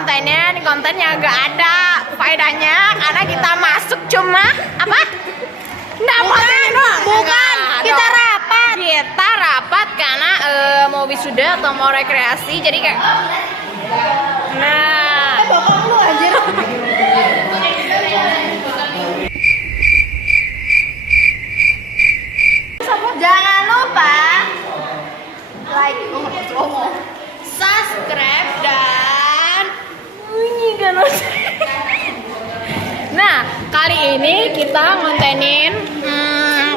kontennya, ini kontennya nggak ada faedahnya karena kita masuk cuma apa? Nggak bukan. Kita rapat. Kita rapat karena mau wisuda atau mau rekreasi, jadi kayak. Nah. Bokong lu anjir. Jangan lupa like, Subscribe dan bunyikan lonceng. Nah, kali ini kita ngontenin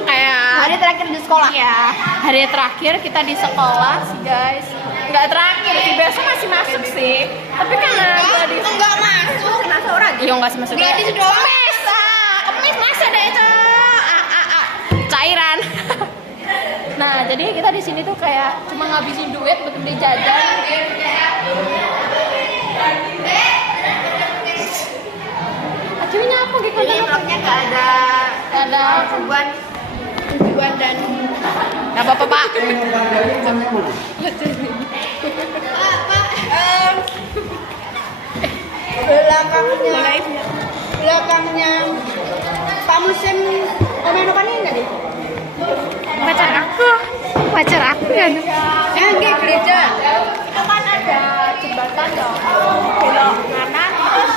kayak hari terakhir di sekolah ya. Hari terakhir kita di sekolah sih guys. Nggak terakhir sih, biasa masih masuk sih. Tapi karena tadi enggak masuk. masuk orang. Iya nggak masuk. Nggak di situ. Kemis masuk deh itu. Cairan. Nah, jadi kita di sini tuh kayak cuma ngabisin duit buat beli jajan. Acunya apa gitu? Ini vlognya nggak ada tujuan dan nggak apa-apa pak. belakangnya Pak Musim komen apa nih nggak deh? Pacar aku ya. Enggak gereja. Itu kan ada jembatan dong. Belok kanan terus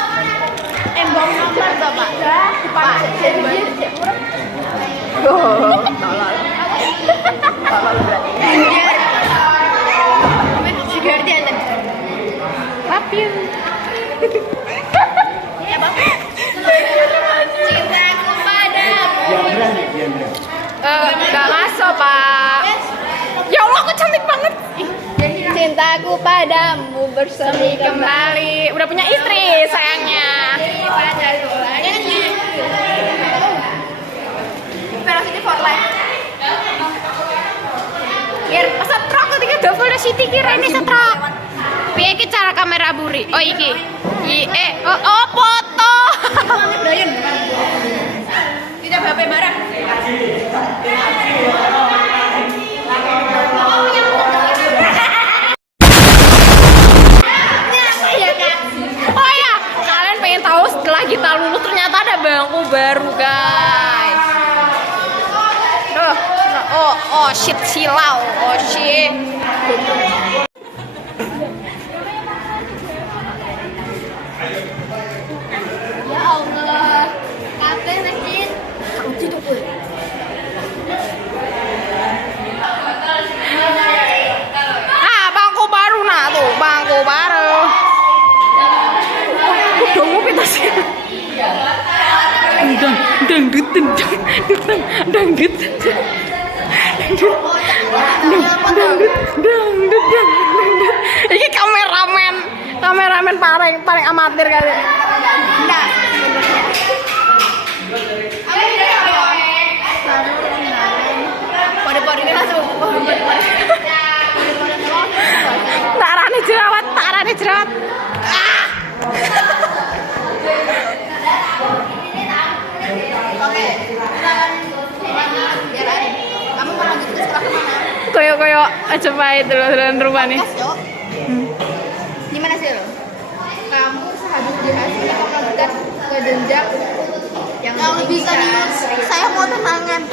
embong nomor tuh pak. Pak jadi tolol berarti. Si Guardian tadi. Papin. Ya bang. Cintaku padamu. Gak masuk pak. Ya Allah aku cantik banget. Cintaku padamu bersemi Kembali. Udah punya istri sayangnya. Velocity for life. Biar setrok ketika double city kira ini setrok. Piye iki cara kamera buri? Oh iki. Oh foto. Kita HP bareng. Oh ya, kalian pengen tahu setelah kita lulus ternyata ada bangku baru guys. Oh shit silau. Oh shit. Ya Allah. Kate Najin. Bangku baru nah tuh, bangku baru. Dongmu kita sih. Dangdut. Ini kameramen paling amatir kali. Nah. Pori-pori ini langsung. Tarane jerawat. Oke. Kamu mau lanjut ke sekolah kemana? Koyo coba itu loh rumah nih. Gimana sih lo? Kamu sehabis dihasil kamu lanjutkan ke jenjang yang lebih serius. Saya mau tenangan.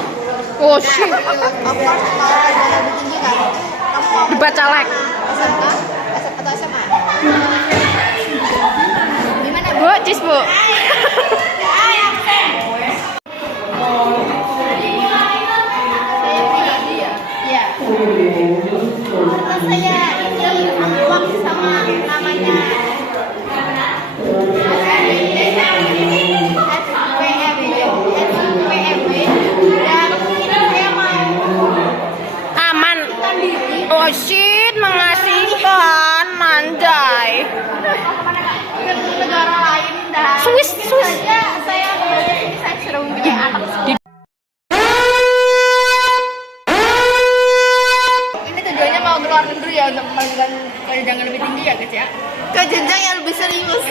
Oh shit. Of course, kalau ada lebih tinggi kan? Kamu mau Dibaca like. SMK atau SMA? Gimana? Bu, cis bu. Iya. Saya ini anggap sama namanya SPMB dan saya mau Aman. Oh shit, mengasihkan, manjai. ke negara lain dan Swiss. saja saya ini saya seru kayak anak. Ini tujuannya mau keluar negeri ya untuk mengembangkan jenjang lebih tinggi ya guys ya. Ke jenjang yang lebih serius.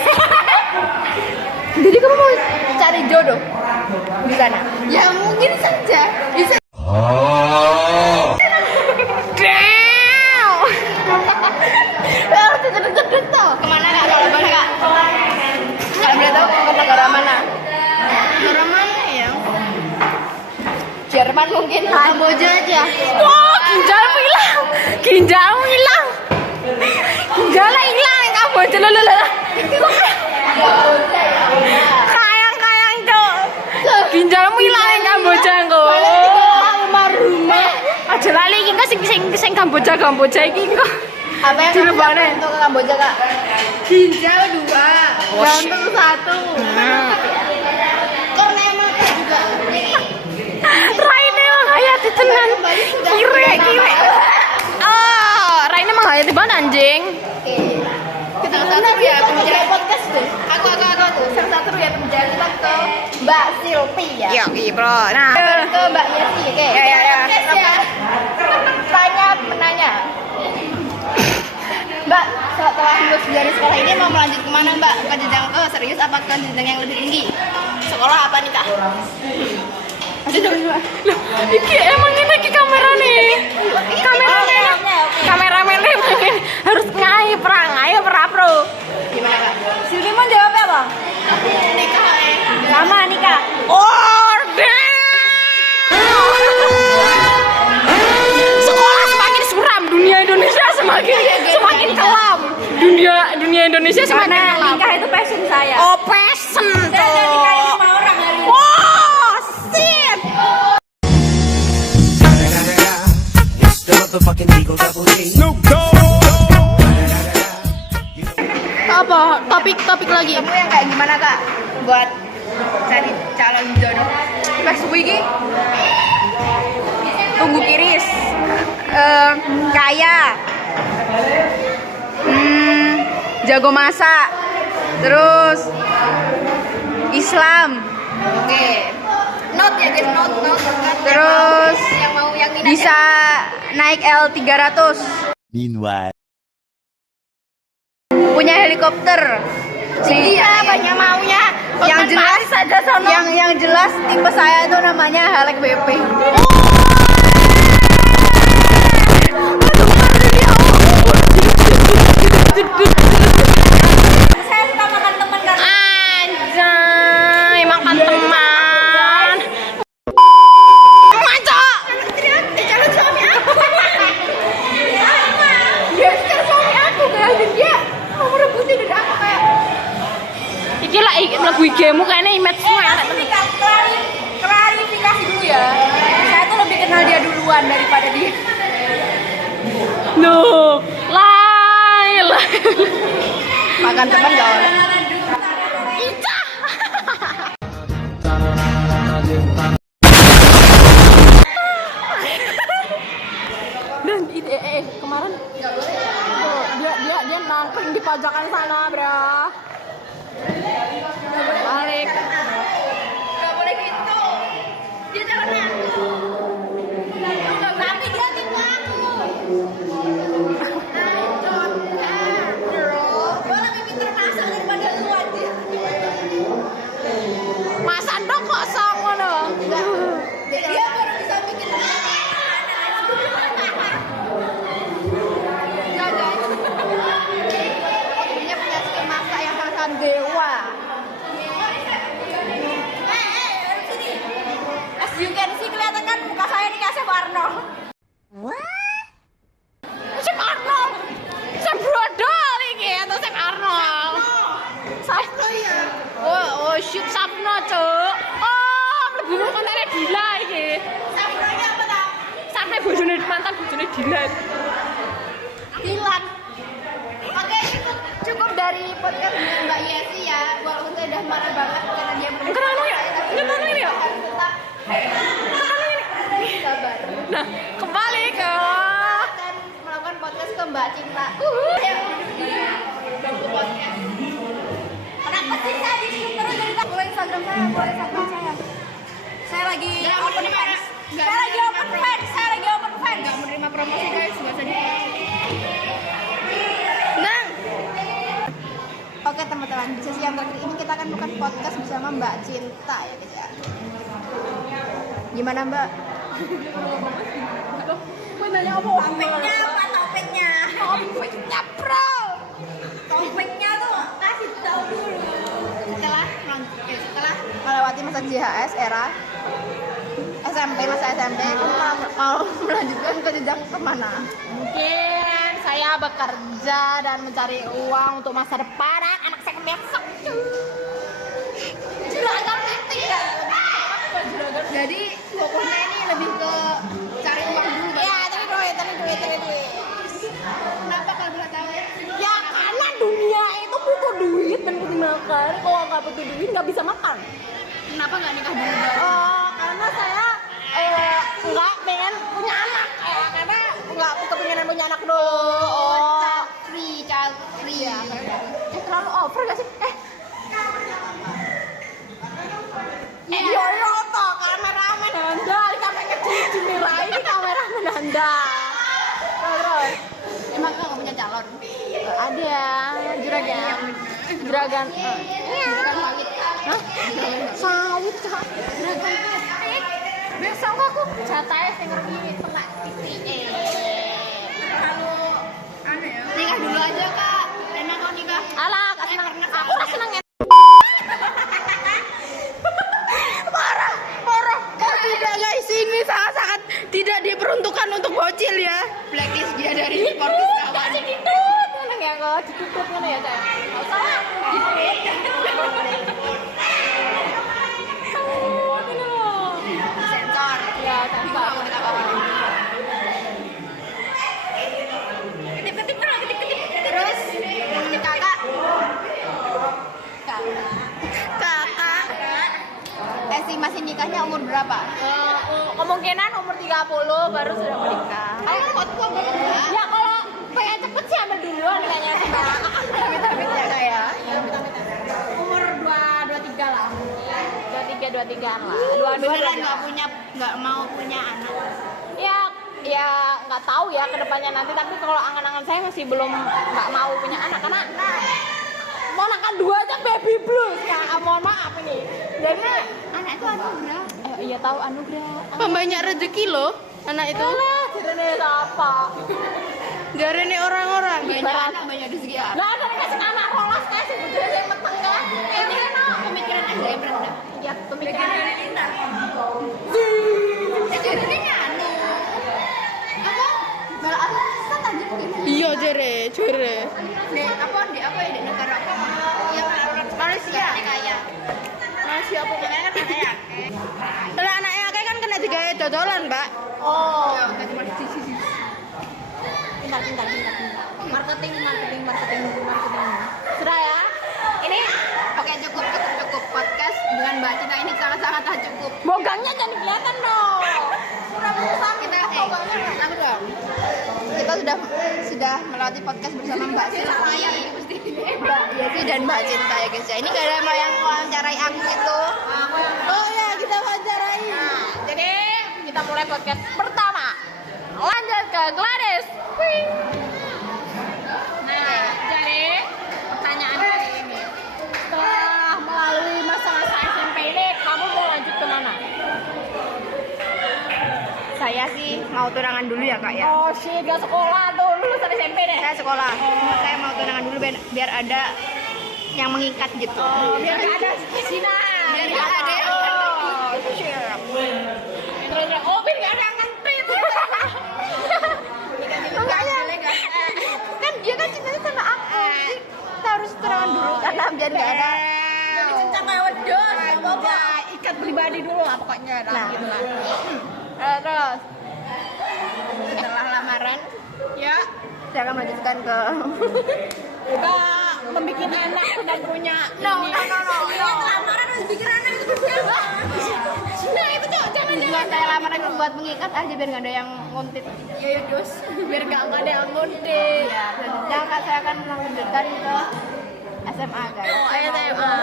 Jadi kamu mau cari jodoh Di sana? Ya mungkin saja. Bisa. Damn. Harus deket-deket tuh. Kemana kak? Kalau boleh kak? bukan mungkin Kamboja aja. Wah, ginjalmu hilang. Ginjalnya hilang yang Kamboja lho. Kayang cok. Ginjalmu hilang yang Kamboja kok. Rumah. Aja lali iki kok sing Kamboja iki kok. Apa yang kamu Dirubahnya? untuk ke Kamboja kak? Ginjal 2, jantung 1. Kornea mata juga. Raine menghayati tenan. Kire. Oh, Raine menghayati banget anjing. Oke. Kita ke satu ya temen podcast tuh. Aku tuh. Satu ya temen kita ke Mbak Silvi ya. Yo, bro. Nah, Ke Mbak Yesi, oke. Ya. Podcast ya. Tanya menanya. Mbak, setelah lulus dari sekolah ini mau melanjut kemana Mbak? Ke jenjang serius apa ke jenjang yang lebih tinggi? Sekolah apa nih kak? loh, iki emang ini iki kamerane. Kameramennya makin harus ngai perang bro. Gimana kak? Silvi mau jawab apa? Aku nikah Sama nikah. Orde. Sekolah semakin suram, dunia Indonesia semakin kelam. Dunia Indonesia semakin kelam. Nikah itu passion saya. Oh, passion tuh. Saya nikahin 5 orang hari ini. Wow, shit. It's the motherfucking Eagle Double G. Apa? Topik lagi. Kamu yang kayak gimana kak? Buat cari calon jodoh. Facebook iki tunggu kiris. Kaya. Jago masak. Terus Islam. Oke. Note ya guys, note. Terus Yang mau yang minat bisa naik L300. Meanwhile. Punya helikopter. Iya, banyak maunya. Yang jelas saja sono. yang jelas tipe saya itu namanya Halek BP. Saya suka makan teman kan. Anjay, makan teman. Ngaco. Calon suami aku. Dia calon suami aku kayak dia mau merebutin dari aku kayak. Iki lah mlebu IG-mu kayaknya image semua ya. Klarifikasi dulu ya. Saya tuh lebih kenal dia duluan daripada dia. No, lain. Makan teman gak oleh. Ica. Dan kemarin dia nongkrong di pojokan sana, bro. Balik. Gak boleh gitu. Dia calon aku. Tapi dia tipe aku. Gue lebih pintar masak daripada lu aja. Mas Ando kok sama no? Dia baru bisa bikin ya guys. Dia punya skill masak yang sangat dewa. As you can see, kelihatan kan muka saya dikasih warna. Sam Arnold. Sam Brodol iki atau Sam Arnold? Sapno ya. Oh shoot Sapno, Cuk. Oh, mlebu kontene Dila iki. Sampurnya apa tau? Sampai bojone mantan bojone Dila. Dilan. Oke, cukup dari podcast Mbak Yesi ya. Walaupun saya udah marah banget karena dia Kenapa ya? Kenapa ini ya? Sabar. Nah, kembali ke Akan melakukan podcast ke Mbak Cinta. Ya, di bangku podcast. Kenapa sih saya disuruh terus dari tadi? Boleh Instagram saya, boleh Instagram saya. Saya lagi open fans. Saya lagi open fans. Gak menerima promosi guys, gak usah di. Nang. Oke teman-teman, di sesi yang terakhir ini kita akan bukan podcast bersama Mbak Cinta ya guys ya. Gimana Mbak? gue nanya apa? Topiknya apa topiknya? Topiknya bro. Topiknya tuh kasih tahu dulu. Setelah melewati masa JHS era masa SMP mau melanjutkan ke jenjang kemana? Mungkin saya bekerja dan mencari uang untuk masa depan anak saya besok. Juragan titik ya. Jadi fokusnya ini lebih ke cari uang dulu. Iya, cari duit. Kenapa kalau boleh tahu? Ya karena dunia itu butuh duit dan butuh makan. Kalau nggak butuh duit nggak bisa makan. Kenapa nggak nikah dulu baru? Oh, karena saya nggak pengen punya anak. Karena nggak kepinginan punya anak dulu. Child free ya. Terlalu over gak sih? Yo toh kameramen Anda, sampai kecil ini kameramen Anda. Terus, Emang nggak punya calon? ada juragan. Juragan sawit. Hah? Sawit kak. Juragan plastik. Besok aku jatahnya sing ngerti telak titik. Nikah dulu aja kak. Enak kok nikah. Alah, aku rasa seneng. Parah. Tidak guys, ini sangat tidak diperuntukkan untuk bocil ya. Blacklist dia dari podcast kawan. Kasih ditut, mana ya kok ditutut mana ya saya? Nggak salah. Sensor. Ya, tambah. Ketip terus kakak estimasi nikahnya umur berapa? Kemungkinan umur 30 baru sudah menikah. Ayo kok enggak? Ya kalau pengen cepet sih ambil duluan kayaknya sih Mbak. Amit-amit ya kak ya. Umur 23 lah. 23-an lah. Beneran 22. nggak mau punya anak. Ya nggak tahu ya kedepannya nanti, tapi kalau angan-angan saya masih belum nggak mau punya anak karena ponakan 2 aja baby blues kak. Mohon maaf ini. Jadi Anak itu anugerah. iya tahu anugerah. Pembanyak rezeki loh anak itu. Alah, jadi apa? Dari nih orang-orang. Banyak anak banyak rezeki ya. Lah ada kasih anak rolas kayak sih udah yang meteng kan. Ini kan Pemikiran anda yang rendah. ya pemikiran. Jadi ini anu. Apa? Malah aku kan tadi begini. Iya jere. Di apa ya di negara apa? Ya Malaysia. Kaya. Masih apa Kan anaknya. Kalau anaknya kayak kan kena digawe dodolan, Mbak. Oh, Ya, kan cuma sisi. pintar. Marketing. Sudah ya. Ini Oke cukup podcast dengan Mbak Cinta ini sangat cukup. bogangnya jangan kelihatan dong. Kita sudah melewati podcast bersama Mbak Cinta. Mbak Yeti dan Mbak Cinta ya guys ya. Ini gak ada yang wawancarai aku gitu. Oh ya, kita wawancarai. Nah, jadi kita mulai podcast pertama. Lanjut ke Gladys. Wih. Nah, jadi pertanyaan hari ini. Setelah melalui masa-masa SMP ini, kamu mau lanjut ke mana? Saya sih mau tunangan dulu ya kak ya. Oh sih, gak sekolah tuh, lulusan SMP deh. Saya sekolah. Saya mau tunangan dulu biar ada yang mengikat gitu. Oh, biar gak ada kesinan. Biar gak ada yang Oh, biar gak ada yang ngempit. Enggaknya. Kan dia kan cintanya sama aku. Jadi kita harus tunangan dulu karena biar gak ada. Kencang kayak wedus, apa-apa. Ikat pribadi dulu lah pokoknya. Nah. Gitu lah. Terus Setelah lamaran, ya saya akan melanjutkan ke kita membuat anak dan punya No. lamaran harus bikin anak itu siapa? Nah itu cok, jangan tujuan saya lamaran itu buat mengikat aja biar nggak ada yang nguntit. ya dos, biar gak ada yang nguntit. Ya, selanjutnya saya akan melanjutkan ke SMA guys. Oh SMA.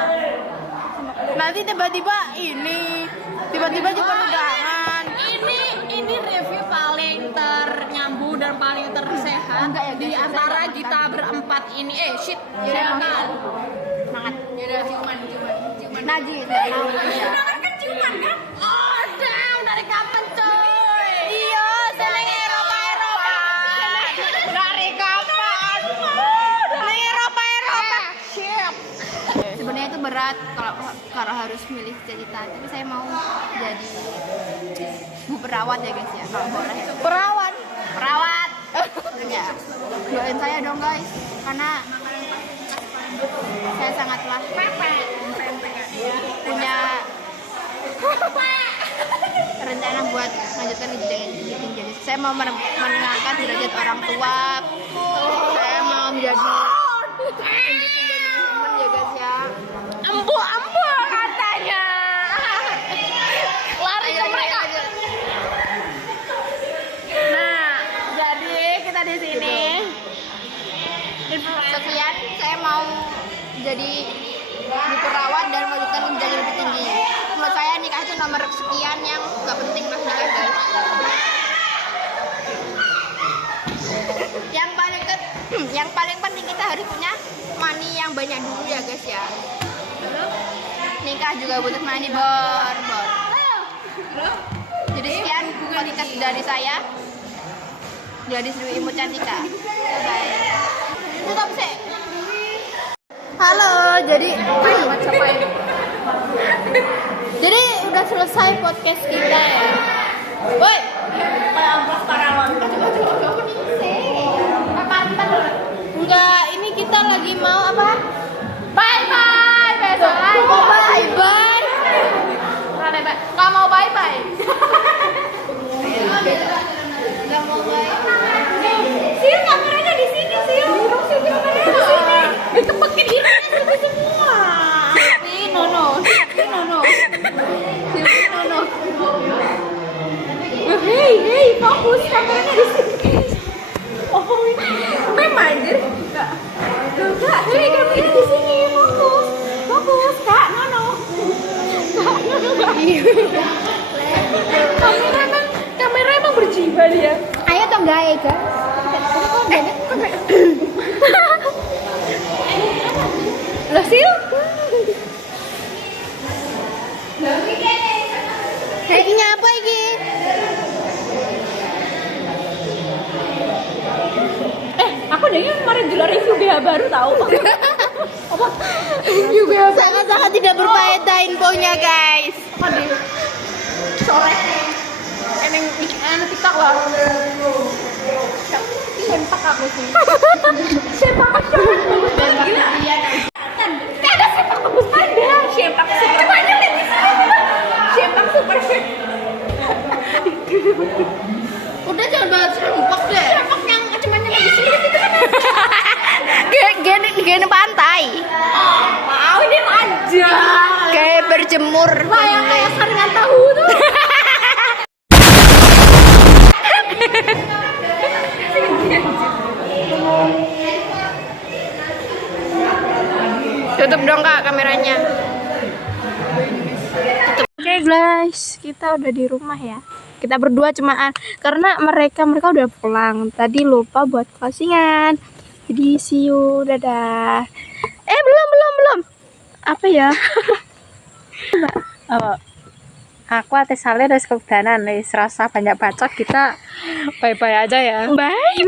Nanti tiba-tiba juga undangan. Ini review paling ternyambung dan paling tersehat Enggak ya, di guys, antara saya kita berempat ini. Shit, Yaudah, sehat. Semangat. Yaudah, ciuman. Naji. Udah kan ciuman kan? Oh, damn, dari kapan coy? Iya, seneng Eropa. Dari kapan? Seneng Eropa. Siap. Sebenarnya itu baru berat kalau harus milih cita-cita, tapi saya mau jadi bu perawat ya guys ya, kalau boleh ya. Perawat. Ya, doain saya dong guys, karena saya sangatlah punya rencana buat melanjutkan pendidikan tinggi. Jadi saya mau mengangkat derajat orang tua, saya mau menjadi independen woman ya guys ya. Ambu katanya. Lari ke mereka. Nah, jadi kita di sini. Sekian, saya mau jadi ibu perawat dan melanjutkan jenjang lebih tinggi. Menurut saya nikah itu nomor sekian yang gak penting mas nikah guys. Yang paling penting kita harus punya money yang banyak dulu ya guys ya. Nikah juga butuh money bor. Jadi sekian podcast dari saya. Dari Sri Imut Cantika. Bye. Tutup sih. Halo, jadi udah selesai podcast kita ya. Woi, enggak, ini kita lagi mau apa? Bye besok lagi. Bye. Kamu mau bye. Enggak mau bye. Sil, kameranya di sini, Sil. Kameranya di sini. Itu pakai ini semua. Nono. Hei, fokus, kameranya di sini. Oh, memang anjir. Enggak, hei, kameranya di sini, fokus, Kak, Nono. Kamera emang berjiwa dia. Ayo tong gae kan. Lah, Sil. Iki nyapa iki? Aku dengar kemarin jual review BH baru tahu. Apa? Sangat-sangat tidak berfaedah infonya guys. Sore. Eneng TikTok lah. Sempak aku sih. Sempak bagus gila. Ada sempak bagus ada. Sempak super banyak di sini. Sempak super shit. Udah jangan bahas sempak deh. Sempak yang cuma di sini itu kan. Gini pantai. Mau ini aja. Kayak berjemur. Kayak saringan tahu tuh. Tutup dong kak kameranya. Oke guys, kita udah di rumah ya. Kita berdua cuman karena mereka udah pulang. Tadi lupa buat closingan. Jadi see you, dadah. Belum. Apa ya? Aku ate sale wis kedanan wis rasa banyak bacot kita bye-bye aja ya. Bye.